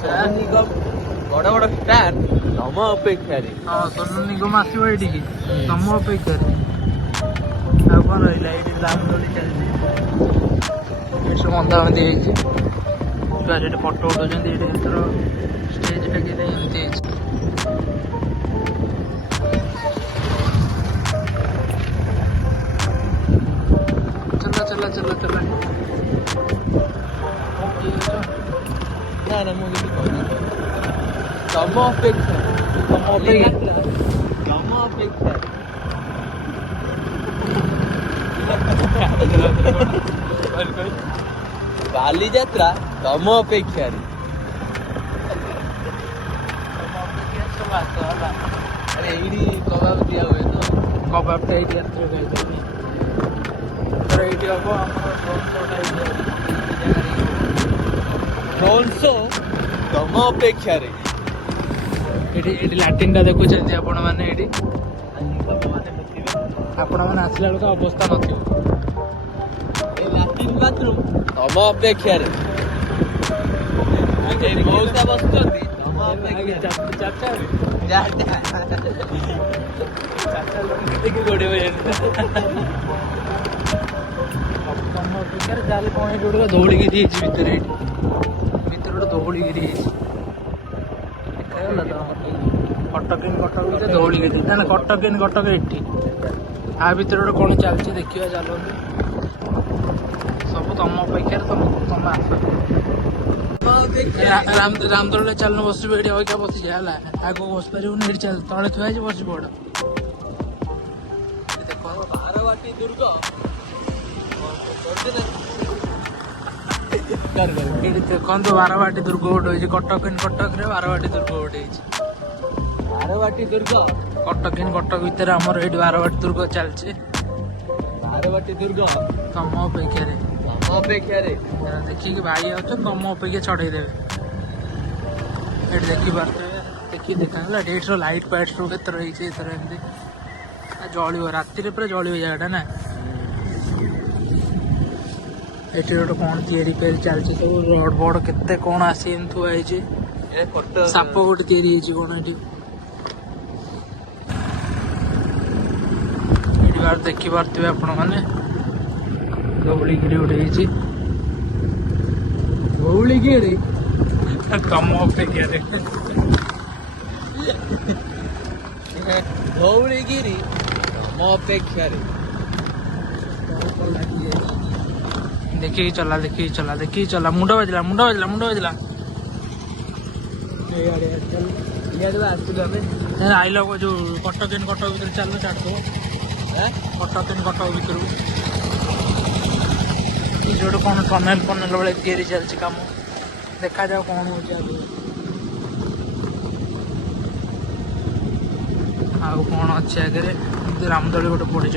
सोनू निगम बड़ बड़ स्टार तम अपेक्षा हाँ सोनू निगम आसो ये तम अपेक्षा कौन रहा ये रामदोली चलती सब बंधा बंधी छुआ से फटो उठाऊँ स्टेज लगे एमती चला चला चला चला ना ना मुझे तम अपेक्षा बाली यात्रा तम अपेक्षा अरे ये कबाब दिया हुए तो कबाब ये हम तम अपेक्षा लाट्रिन टा देखुं आपण मैंने आपण मैंने आसला बेलू अवस्था नथिबो लाट्रिन बाथरूम तम अपेक्षा मौका बसुଛନ୍ତି तम अपेक्षा चाचा लोग देखि गोड़े तम अपेक्षा जाल कौन गोटे दौड़िकी भितर भितर गोटे दौड़िकी कटक कटक दौड़िकी ना कटक कटक एटी आ भितर गोटे कौन चलती देखा चलती सब तम अपेक्षा तुम आस रामदोल चलन बस अगा बसी जा आगे बस पार चल तले थुआ बस पड़ बारवाटी दुर्ग देखो बारवाटी दुर्ग गोटे कटक कटक बारवाटी दुर्ग गोटे बारवाटी दुर्ग कटक कटक भितर आमर ये बारवाटी दुर्ग चलছে बारवाटी दुर्ग तम अपेक्षा देखिए भाई आ तम अपेक्षा चढ़े देवे देखी पारे देखिए देखा डेट लाइट फाइट सब केतर एमती जलिव राति पूरा जलिव जगह ना ये गोटे कौन तैयारी चलती सब रड बड़ के कौन आसी थुआई साप गोटे तैयारी कौन ये देखिपे आपण मैंने धौलिगिरी गोटे धौलिगिरी तम अपेक्षा धौलिगिरी तम अपेक्षा देखिए चला मुंड बजला आइल जो कटक भर चल छाड़ो कटक भर जो कौन टनेल बेले तैयारी चलती कम देखा जाओ कौन हो कौन अच्छे आगे रामदोली गोटे पड़ी